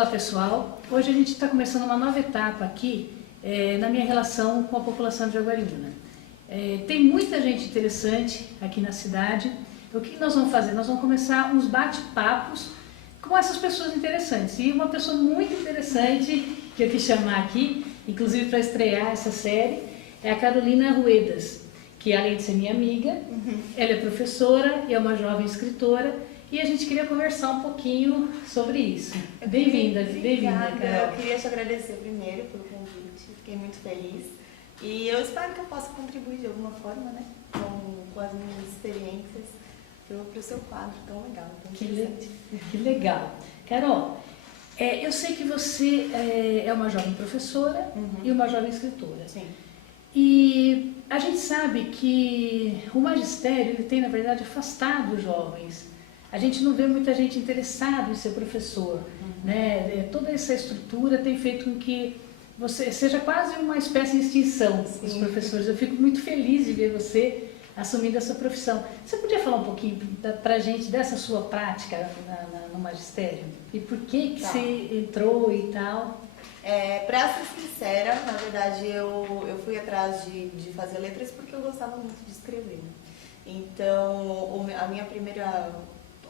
Olá pessoal, hoje a gente está começando uma nova etapa aqui na minha relação com a população de Jaguariúna. Tem muita gente interessante aqui na cidade. O que nós vamos fazer? Nós vamos começar uns bate-papos com essas pessoas interessantes. E uma pessoa muito interessante que eu quis chamar aqui, inclusive para estrear essa série, é a Carolina Ruedas, que além de ser minha amiga, ela é professora e é uma jovem escritora. E a gente queria conversar um pouquinho sobre isso. Bem-vinda, Carol. Eu queria te agradecer primeiro pelo convite, fiquei muito feliz. E eu espero que eu possa contribuir de alguma forma, né, com as minhas experiências para o seu quadro tão legal, tão interessante. Que legal. Carol, eu sei que você é uma jovem professora e uma jovem escritora. Sim. E a gente sabe que o magistério ele tem, na verdade, afastado os jovens. A gente não vê muita gente interessada em ser professor, né? Toda essa estrutura tem feito com que você seja quase uma espécie de extinção dos professores. Eu fico muito feliz de ver você assumindo essa profissão. Você podia falar um pouquinho para a gente dessa sua prática no magistério? E por que você entrou e tal? Para ser sincera, na verdade eu fui atrás de fazer letras porque eu gostava muito de escrever. Então a minha primeira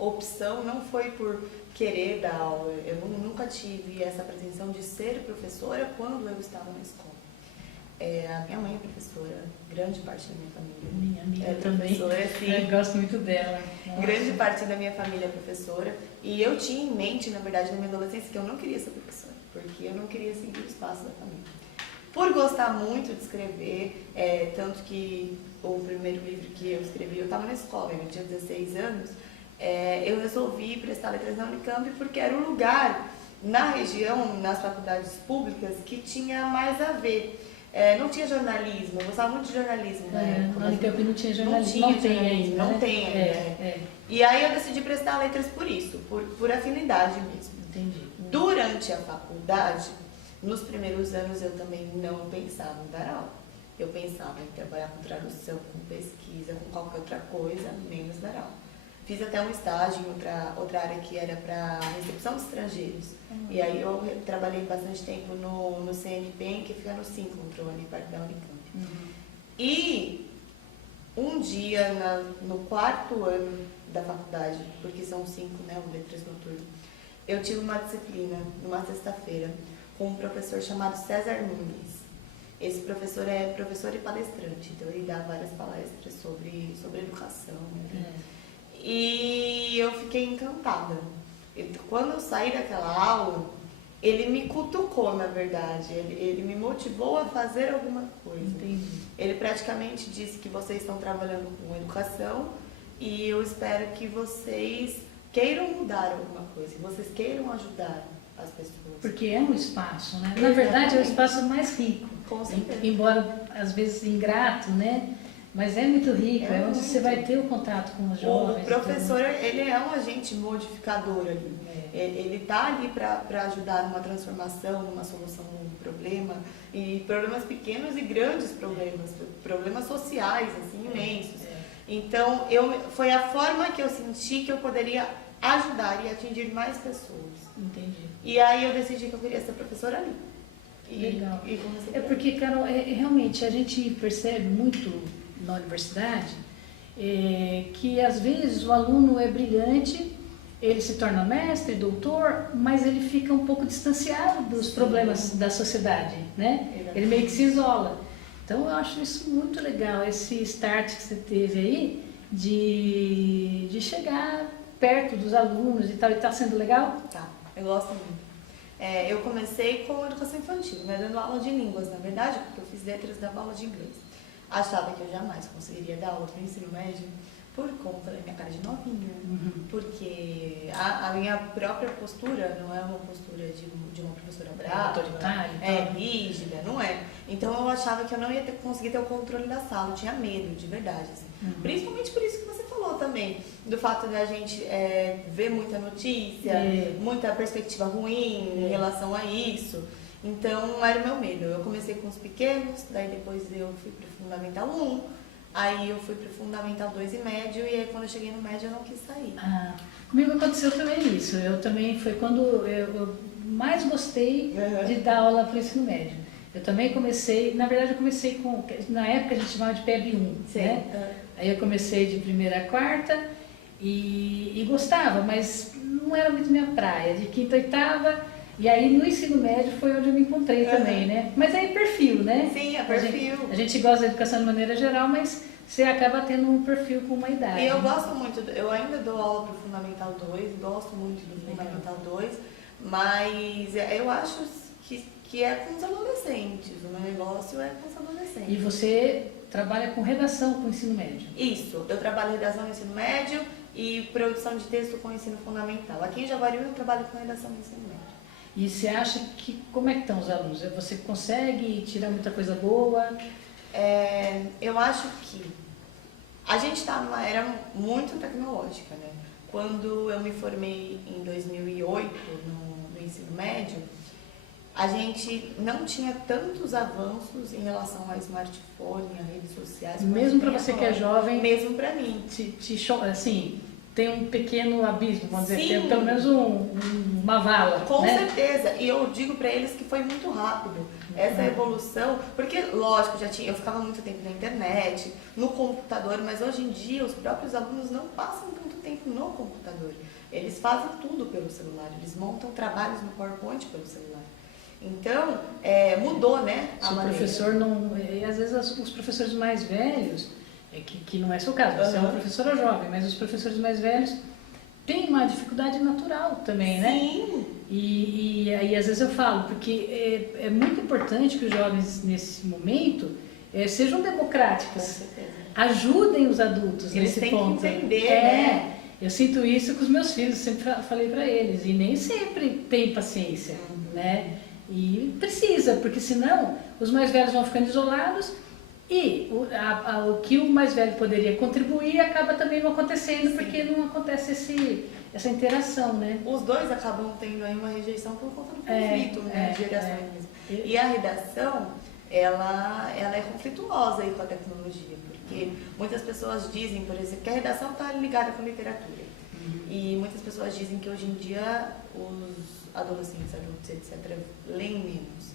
opção não foi por querer dar aula, eu nunca tive essa pretensão de ser professora quando eu estava na escola. A minha mãe é professora, grande parte da minha família. Minha amiga também, eu gosto muito dela. Grande parte da minha família é professora e eu tinha em mente, na verdade, na minha adolescência, que eu não queria ser professora, porque eu não queria seguir o espaço da família. Por gostar muito de escrever, tanto que o primeiro livro que eu escrevi, eu estava na escola, eu tinha 16 anos, eu resolvi prestar letras na Unicamp porque era o lugar na região, nas faculdades públicas, que tinha mais a ver. Não tinha jornalismo, eu gostava muito de jornalismo na época. Na Unicamp não tinha jornalismo, não tem ainda. Não tem ainda. E aí eu decidi prestar letras por isso, por afinidade mesmo. Entendi. Durante a faculdade, nos primeiros anos eu também não pensava em dar aula. Eu pensava em trabalhar com tradução, com pesquisa, com qualquer outra coisa, menos dar aula. Fiz até um estágio em outra área que era para recepção de estrangeiros. E aí eu trabalhei bastante tempo no CNPq, que fica no Síncrontron, ali perto da Unicamp. E um dia, no quarto ano da faculdade, porque são 5, né, letras noturnas, eu tive uma disciplina, numa sexta-feira, com um professor chamado César Nunes. Esse professor é professor e palestrante, então ele dá várias palestras sobre educação. E eu fiquei encantada. Quando eu saí daquela aula, ele me cutucou, na verdade. Ele me motivou a fazer alguma coisa. Entendi. Ele praticamente disse que vocês estão trabalhando com educação e eu espero que vocês queiram mudar alguma coisa, que vocês queiram ajudar as pessoas. Porque é um espaço, né? Na verdade, é o espaço mais rico. Com certeza. Embora, às vezes, ingrato, né? Mas é muito rico, é onde você vai ter o contato com os jovens. O professor, ele é um agente modificador ali. Ele está ali para ajudar numa transformação, numa solução de um problema, e problemas pequenos e grandes problemas sociais, assim, imensos. Então, foi a forma que eu senti que eu poderia ajudar e atingir mais pessoas. Entendi. E aí eu decidi que eu queria ser professora ali. Legal. Porque, Carol, realmente a gente percebe muito na universidade que às vezes o aluno é brilhante, ele se torna mestre, doutor, mas ele fica um pouco distanciado dos problemas da sociedade, né? Ele meio que se isola. Então eu acho isso muito legal, esse start que você teve aí de chegar perto dos alunos e tal. E tá sendo legal? Tá, eu gosto muito. Eu comecei com educação infantil, né, dando aula de línguas, na verdade, porque eu fiz letras e dava aula de inglês. Achava que eu jamais conseguiria dar aula para o ensino médio por conta da minha cara de novinha, porque a minha própria postura não é uma postura de uma professora brava, autoritária, rígida, não é. Então eu achava que eu não ia conseguir ter o controle da sala, eu tinha medo, de verdade. Assim. Principalmente por isso que você falou também, do fato da gente ver muita notícia, muita perspectiva ruim em relação a isso. Então, era o meu medo. Eu comecei com os pequenos, daí depois eu fui para o Fundamental 1, aí eu fui para o Fundamental 2 e médio, e aí quando eu cheguei no médio eu não quis sair. Comigo aconteceu também isso. Eu também, foi quando mais gostei de dar aula para o ensino médio. Eu também comecei, na verdade eu comecei com, na época a gente chamava de PEB 1, né? Aí eu comecei de primeira a quarta e gostava, mas não era muito minha praia, de quinta a oitava, e aí no ensino médio foi onde eu me encontrei também, né? Mas aí perfil, né? Sim, é perfil. A gente gosta da educação de maneira geral, mas você acaba tendo um perfil com uma idade. E eu gosto muito, eu ainda dou aula para o Fundamental 2, gosto muito do Fundamental 2, mas eu acho que é com os adolescentes, o meu negócio é com os adolescentes. E você trabalha com redação com o ensino médio? Isso, eu trabalho redação no ensino médio e produção de texto com o ensino fundamental. Aqui em Jaguariúna eu trabalho com redação no ensino médio. E você acha que, como é que estão os alunos? Você consegue tirar muita coisa boa? Eu acho que a gente está numa era muito tecnológica, né? Quando eu me formei em 2008 no ensino médio, a gente não tinha tantos avanços em relação ao smartphone, a redes sociais. Mesmo para você que é jovem? Mesmo para mim. Assim, tem um pequeno abismo, vamos dizer, tem pelo menos uma vala. Com né? certeza, e eu digo para eles que foi muito rápido essa evolução, porque lógico, eu ficava muito tempo na internet, no computador, mas hoje em dia os próprios alunos não passam tanto tempo no computador. Eles fazem tudo pelo celular, eles montam trabalhos no PowerPoint pelo celular. Então, mudou, né? Se o professor não... E às vezes os professores mais velhos, que não é seu caso, você é uma professora jovem, mas os professores mais velhos têm uma dificuldade natural também, né? Sim. E aí às vezes eu falo, porque é muito importante que os jovens nesse momento sejam democráticos. Com certeza. Ajudem os adultos Eles nesse têm ponto. que entender, né? Eu sinto isso com os meus filhos, sempre falei para eles, e nem sempre tem paciência, né? E precisa, porque senão os mais velhos vão ficando isolados e o que o mais velho poderia contribuir acaba também não acontecendo, porque não acontece essa interação, né? Os dois acabam tendo aí uma rejeição por conta do conflito, né? De gerações mesmo. E a redação, ela é conflituosa aí com a tecnologia, porque muitas pessoas dizem, por exemplo, que a redação está ligada com a literatura. E muitas pessoas dizem que hoje em dia os adolescentes, adultos, etc., leem menos.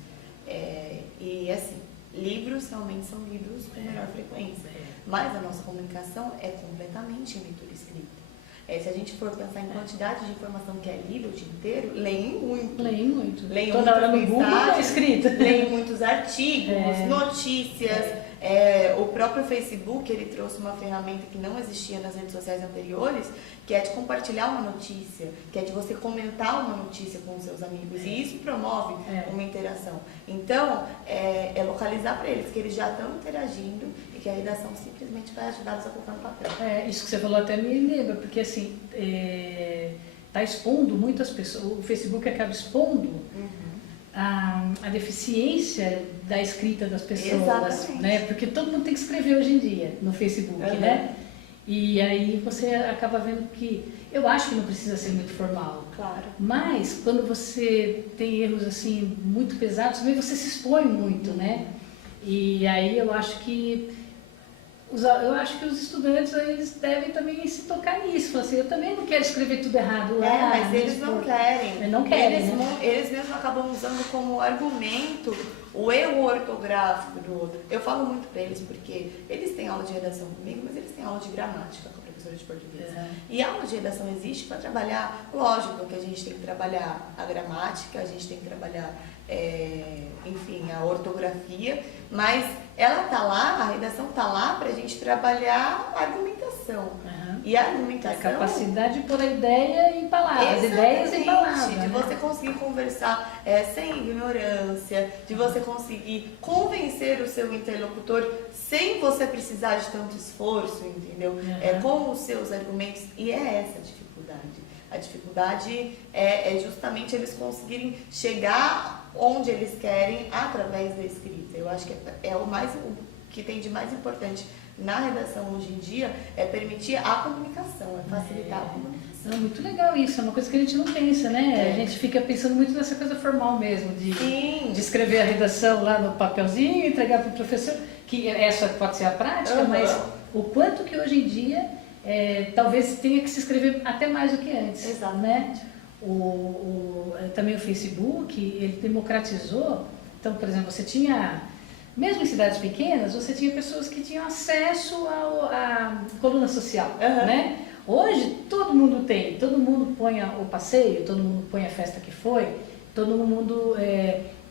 E assim, livros realmente são lidos com menor frequência, mas a nossa comunicação é completamente em leitura escrita. Se a gente for pensar em quantidade de informação que é lida o dia inteiro, leem muito. Leem muito. Leem Toda hora no Google é escrita. Leem muitos artigos, notícias. O próprio Facebook, ele trouxe uma ferramenta que não existia nas redes sociais anteriores, que é de compartilhar uma notícia, que é de você comentar uma notícia com os seus amigos. E isso promove uma interação. Então, é localizar para eles que eles já estão interagindo e que a redação simplesmente vai ajudá-los a colocar no papel. Isso que você falou até me lembra, porque assim, está expondo muitas pessoas, o Facebook acaba expondo a deficiência da escrita das pessoas, Exatamente. né? Porque todo mundo tem que escrever hoje em dia no Facebook, né? E aí você acaba vendo que, eu acho que não precisa ser muito formal. Claro. Mas quando você tem erros assim muito pesados, também você se expõe muito, né? E aí eu acho que os estudantes eles devem também se tocar nisso. Falar assim, eu também não quero escrever tudo errado lá. Mas eles não querem. Eles não querem, Eles mesmos acabam usando como argumento o erro ortográfico do outro. Eu falo muito para eles porque eles têm aula de redação comigo, mas eles têm aula de gramática com a professora de português. E a aula de redação existe para trabalhar, lógico que a gente tem que trabalhar a gramática, a gente tem que trabalhar, enfim, a ortografia, mas ela tá lá, a redação tá lá para a gente trabalhar a argumentação. E a argumentação... A capacidade de pôr a ideia em palavras, ideias em palavras. De você conseguir conversar sem ignorância, de você conseguir convencer o seu interlocutor sem você precisar de tanto esforço, entendeu? Com os seus argumentos. E é essa a dificuldade. A dificuldade é justamente eles conseguirem chegar onde eles querem através da escrita. Eu acho que o que tem de mais importante na redação hoje em dia é permitir a comunicação, é facilitar a comunicação. É muito legal isso, é uma coisa que a gente não pensa, né? A gente fica pensando muito nessa coisa formal mesmo, de escrever a redação lá no papelzinho, entregar para o professor, que essa pode ser a prática, mas o quanto que hoje em dia talvez tenha que se escrever até mais do que antes. Exato. Né? Também o Facebook, ele democratizou. Então, por exemplo, você tinha, mesmo em cidades pequenas, você tinha pessoas que tinham acesso à coluna social, né? Hoje, todo mundo tem, todo mundo põe o passeio, todo mundo põe a festa que foi, todo mundo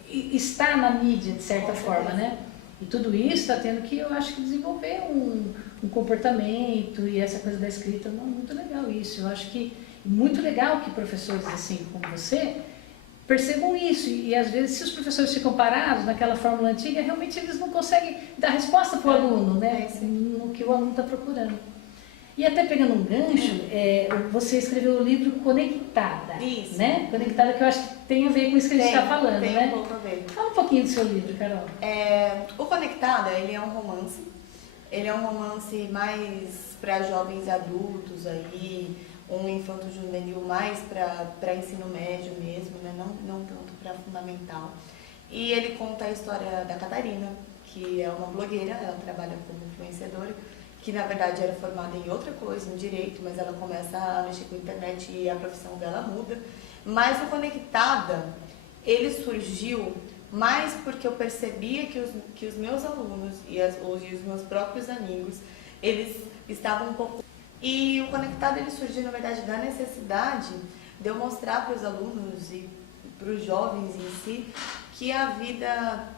está na mídia, de certa forma, né? E tudo isso está tendo que, eu acho que, desenvolver um comportamento e essa coisa da escrita, muito legal isso. Eu acho que muito legal que professores assim como você percebam isso. E às vezes, se os professores ficam parados naquela fórmula antiga, realmente eles não conseguem dar resposta para o aluno, né? No que o aluno está procurando. E até pegando um gancho, você escreveu o livro Conectada. Isso. Né? Conectada, que eu acho que tem a ver com isso que a gente está falando, tem né? um pouco a ver. Fala um pouquinho do seu livro, Carol. O Conectada, ele é um romance. Ele é um romance mais para jovens e adultos, aí, um infanto-juvenil mais para ensino médio mesmo, né? Não tanto para fundamental. E ele conta a história da Catarina, que é uma blogueira, ela trabalha como influenciadora, que na verdade era formada em outra coisa, em direito, mas ela começa a mexer com a internet e a profissão dela muda. Mas o Conectada, ele surgiu mais porque eu percebia que os meus alunos e os meus próprios amigos, eles estavam um pouco... E o Conectado, ele surgiu, na verdade, da necessidade de eu mostrar para os alunos e para os jovens em si que a vida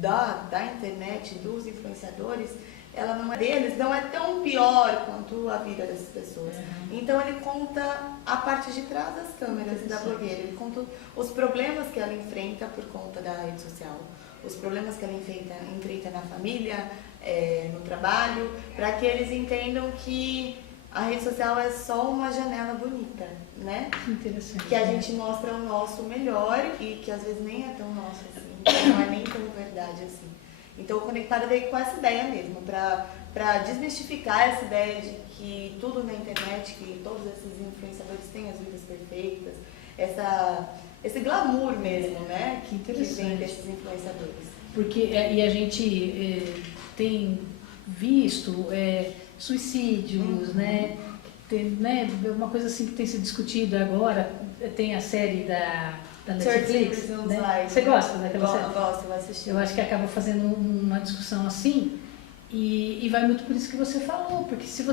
da internet, dos influenciadores, ela não é deles, não é tão pior quanto a vida dessas pessoas. Então ele conta a parte de trás das câmeras da blogueira, ele conta os problemas que ela enfrenta por conta da rede social, os problemas que ela enfrenta na família, no trabalho, para que eles entendam que a rede social é só uma janela bonita, né? Interessante. Que a gente mostra o nosso melhor e que às vezes nem é tão nosso assim, não é nem tão verdade assim. Então, o Conectada veio com essa ideia mesmo, para desmistificar essa ideia de que tudo na internet, que todos esses influenciadores têm as vidas perfeitas, esse glamour mesmo, né? Que vem desses influenciadores. Porque, e a gente tem visto suicídios, né? Tem, né? Uma coisa assim que tem se discutido agora, tem a série da Netflix, né? Você gosta daquela série? Eu gosto, eu assisti. Eu acho que acaba fazendo uma discussão assim, e vai muito por isso que você falou, porque se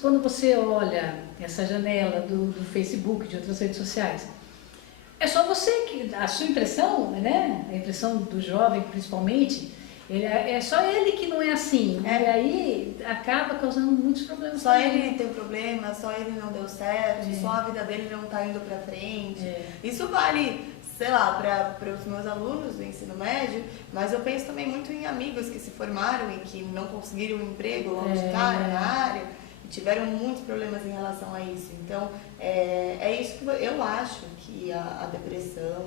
quando você olha essa janela do Facebook, de outras redes sociais, é só você que, a sua impressão, né? A impressão do jovem principalmente, é só ele que não é assim, e aí acaba causando muitos problemas. Só ele tem problema, só ele não deu certo, só a vida dele não está indo para frente. Isso vale, sei lá, para os meus alunos do ensino médio, mas eu penso também muito em amigos que se formaram e que não conseguiram um emprego logo de cara na área e tiveram muitos problemas em relação a isso. Então, é isso que eu acho que a depressão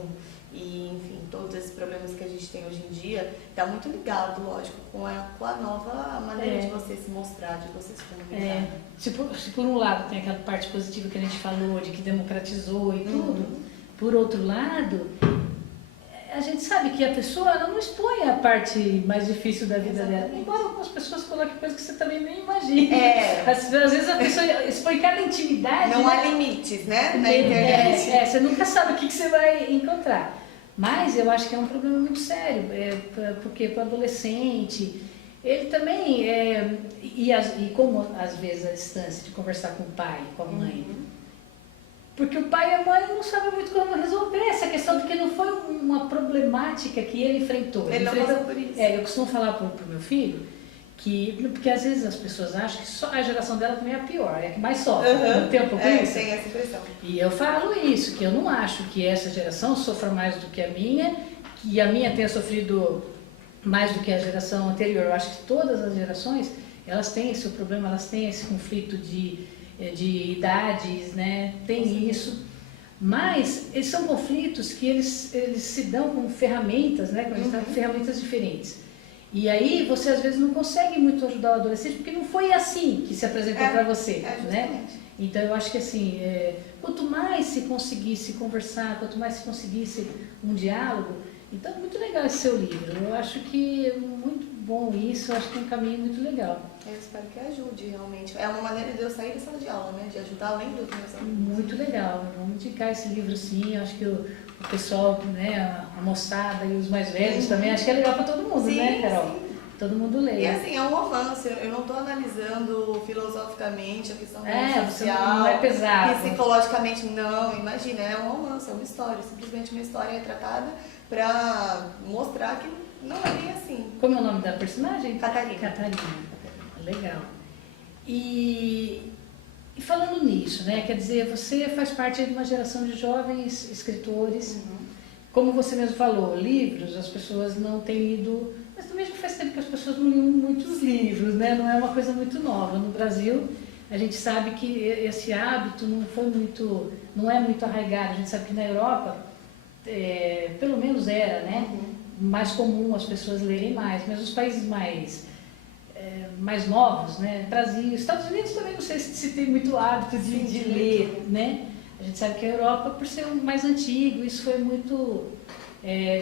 e, enfim, todos esses problemas que a gente tem hoje em dia está muito ligado, lógico, com a nova maneira de você se mostrar, de você se comunicar. Se por um lado tem aquela parte positiva que a gente falou, de que democratizou e tudo, por outro lado, a gente sabe que a pessoa ela não expõe a parte mais difícil da vida dela, embora algumas pessoas coloquem coisas que você também nem imagina. Às vezes a pessoa expõe cada intimidade. Não há limites, né? Na internet. Você nunca sabe o que você vai encontrar. Mas eu acho que é um problema muito sério, porque para o adolescente, ele também, e como às vezes a distância de conversar com o pai, com a mãe, porque o pai e a mãe não sabem muito como resolver essa questão, porque não foi uma problemática que ele enfrentou. Ele não passou por isso. Eu costumo falar para o meu filho, porque às vezes as pessoas acham que só a geração dela também é a pior, é a que mais sofre. Não tem um pouco isso? Tem essa impressão. E eu falo isso, que eu não acho que essa geração sofra mais do que a minha, que a minha tenha sofrido mais do que a geração anterior. Eu acho que todas as gerações, elas têm esse problema, elas têm esse conflito de idades, né? Tem isso. Mas eles são conflitos que eles se dão com ferramentas, né? Com ferramentas diferentes. E aí você às vezes não consegue muito ajudar o adolescente, porque não foi assim que se apresentou para você, né? Então eu acho que assim, quanto mais se conseguisse conversar, quanto mais se conseguisse um diálogo, então é muito legal esse seu livro. Eu acho que é muito bom isso, eu acho que é um caminho muito legal. Eu espero que ajude, realmente. É uma maneira de eu sair da sala de aula, né? De ajudar além dos meus alunos. Muito legal. Vamos indicar esse livro sim. Acho que o pessoal, né, a moçada e os mais velhos também, acho que é legal para todo mundo, Sim, né, Carol? sim. Todo mundo lê. E assim, é um romance, eu não estou analisando filosoficamente a questão Você social, não é pesado. psicologicamente, não, imagina, é um romance, é uma história, simplesmente uma história retratada para mostrar que não é bem assim. Como é o nome da personagem? Catarina. Catarina. Legal. E falando nisso, né, quer dizer, você faz parte de uma geração de jovens escritores. Como você mesmo falou, livros, as pessoas não têm lido, mas também já faz tempo que as pessoas não liam muitos livros, né? Não é uma coisa muito nova. No Brasil, a gente sabe que esse hábito não é muito arraigado. A gente sabe que na Europa, pelo menos era, né? Mais comum as pessoas lerem mais, mas os países mais novos, né? Brasil, Estados Unidos também não sei se tem muito hábito de ler, né? A gente sabe que a Europa, por ser mais antigo, isso foi muito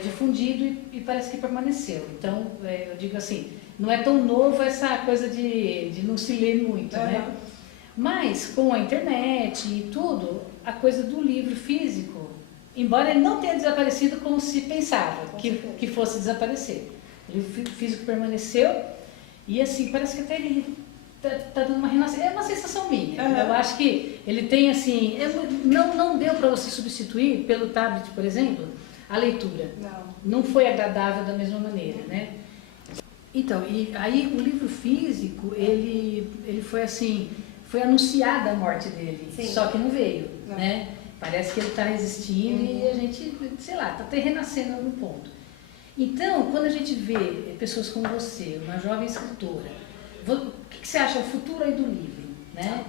difundido e parece que permaneceu. Então, eu digo assim, não é tão novo essa coisa de não se ler muito, né? Mas com a internet e tudo, a coisa do livro físico, embora ele não tenha desaparecido como se pensava que fosse desaparecer, o livro físico permaneceu e assim, parece que até ele tá dando uma renascença. É uma sensação minha. Eu acho que ele tem assim, não deu para você substituir pelo tablet, por exemplo, a leitura. Não foi agradável da mesma maneira, né? Então, e aí o livro físico, ele foi assim, foi anunciada a morte dele, só que não veio, né? Parece que ele está resistindo e a gente, sei lá, está até renascendo em algum ponto. Então, quando a gente vê pessoas como você, uma jovem escritora, o que você acha o futuro aí do livro, né?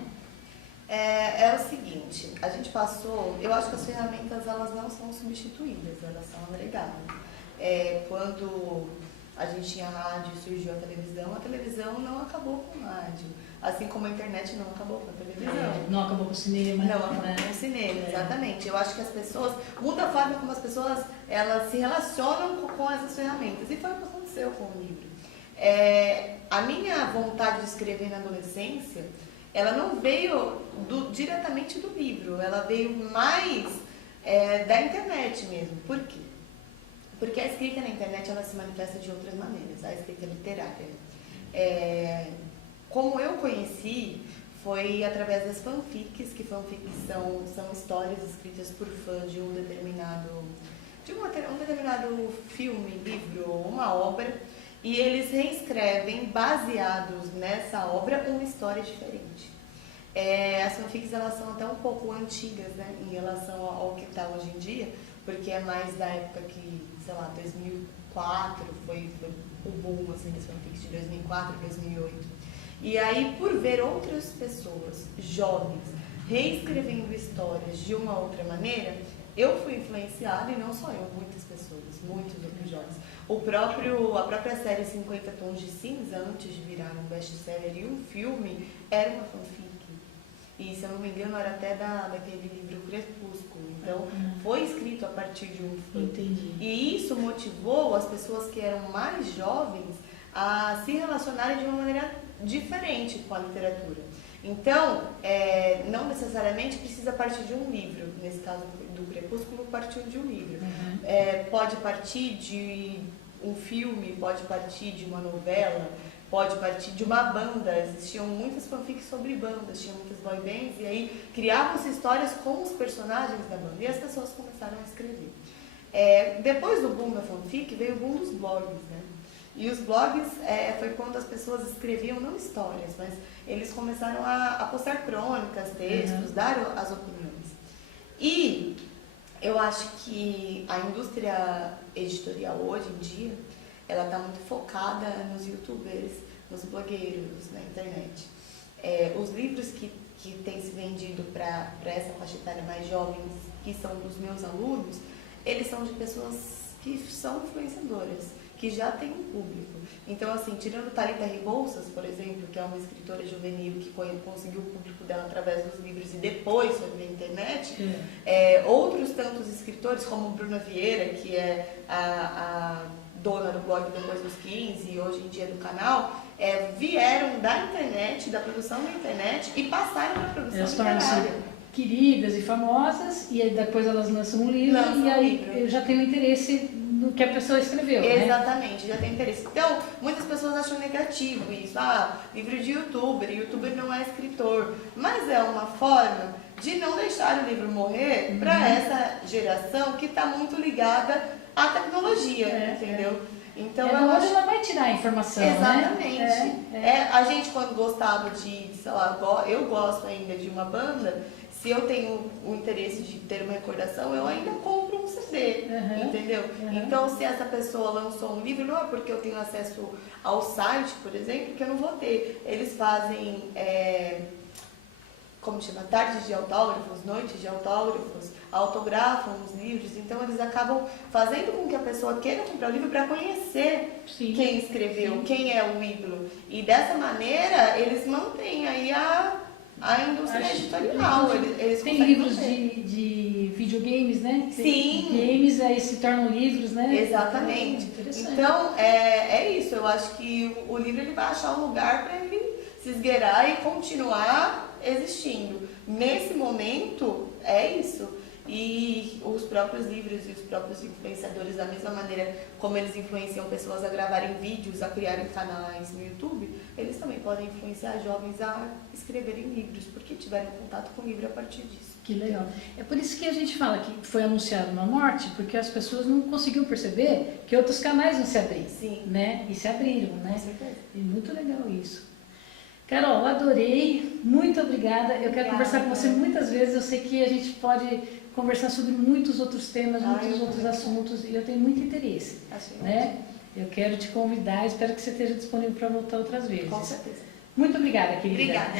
É o seguinte, a gente passou, eu acho que as ferramentas elas não são substituídas, elas são agregadas. Quando a gente tinha rádio e surgiu a televisão não acabou com o rádio, assim como a internet não acabou com a televisão. Não acabou com o cinema. Não acabou com o cinema, exatamente. Eu acho que as pessoas, muda a forma como as pessoas elas se relacionam com essas ferramentas, e foi o que aconteceu com o livro. A minha vontade de escrever na adolescência, ela não veio diretamente do livro, ela veio mais da internet mesmo. Por quê? Porque a escrita na internet ela se manifesta de outras maneiras, a escrita literária. Como eu conheci, foi através das fanfics, que fanfics são histórias escritas por fãs de um determinado filme, livro, uma obra, e eles reescrevem, baseados nessa obra, uma história diferente. As fanfics elas são até um pouco antigas, né, em relação ao que está hoje em dia, porque é mais da época que, sei lá, 2004 foi o boom assim, das fanfics de 2004, 2008. E aí, por ver outras pessoas jovens reescrevendo histórias de uma outra maneira, eu fui influenciada, e não só eu, muitas pessoas, muitos outros jovens. A própria série 50 Tons de Cinza, antes de virar um best-seller e um filme, era uma fanfic. E, se eu não me engano, era até daquele livro Crepúsculo. Então, foi escrito a partir de um fã. Entendi. E isso motivou as pessoas que eram mais jovens a se relacionarem de uma maneira diferente com a literatura. Então, não necessariamente precisa partir de um livro. Nesse caso do Crepúsculo, partiu de um livro. Pode partir de um filme, pode partir de uma novela, pode partir de uma banda. Existiam muitas fanfics sobre bandas, tinha muitas boy bands, e aí criavam-se histórias com os personagens da banda, e as pessoas começaram a escrever. Depois do boom da fanfic, veio o boom dos blogs, né? E os blogs foi quando as pessoas escreviam não histórias, mas eles começaram a postar crônicas, textos, dar as opiniões. E eu acho que a indústria editorial hoje em dia, ela está muito focada nos youtubers, nos blogueiros, na internet. Os livros que têm se vendido para essa faixa etária mais jovens, que são dos meus alunos, eles são de pessoas que são influenciadoras, que já tem um público. Então, assim, tirando Thalita Rebouças, por exemplo, que é uma escritora juvenil que conseguiu o público dela através dos livros e depois foi na internet, outros tantos escritores, como Bruna Vieira, que é a dona do blog depois dos 15 e hoje em dia do canal, vieram da internet, da produção da internet e passaram para a produção Elas literária. tornam-se queridas e famosas, e aí depois elas lançam um livro, Lançam e um aí livro. eu já tenho interesse no que a pessoa escreveu, né? Exatamente, já tem interesse. Então, muitas pessoas acham negativo isso. Livro de youtuber não é escritor. Mas é uma forma de não deixar o livro morrer para essa geração que está muito ligada à tecnologia, entendeu? Então, eu onde ela vai tirar a informação, exatamente. né? A gente, quando gostava de, sei lá, eu gosto ainda de uma banda, se eu tenho o interesse de ter uma recordação, eu ainda compro um CD, entendeu? Então, se essa pessoa lançou um livro, não é porque eu tenho acesso ao site, por exemplo, que eu não vou ter. Eles fazem, como chama? Tardes de autógrafos, noites de autógrafos, autografam os livros, então eles acabam fazendo com que a pessoa queira comprar o livro para conhecer quem escreveu, quem é o ídolo. E dessa maneira, eles mantêm aí a indústria editorial. Eles tem livros de videogames, né? Sim. Games aí se tornam livros, né? Exatamente. Então, é isso. Eu acho que o livro ele vai achar um lugar para ele se esgueirar e continuar existindo. Nesse momento, é isso. E os próprios livros e os próprios influenciadores, da mesma maneira como eles influenciam pessoas a gravarem vídeos, a criarem canais no YouTube, eles também podem influenciar jovens a escreverem livros, porque tiveram contato com o livro a partir disso. Que legal. É por isso que a gente fala que foi anunciada uma morte, porque as pessoas não conseguiam perceber que outros canais não se abriram. Sim. Né? E se abriram, né? Com certeza. E muito legal isso. Carol, adorei, muito obrigada. Eu quero conversar com você muitas vezes. Eu sei que a gente pode conversar sobre muitos outros temas, muitos outros assuntos, e eu tenho muito interesse. Né? Eu quero te convidar, espero que você esteja disponível para voltar outras vezes. Com certeza. Muito obrigada, querida. Obrigada.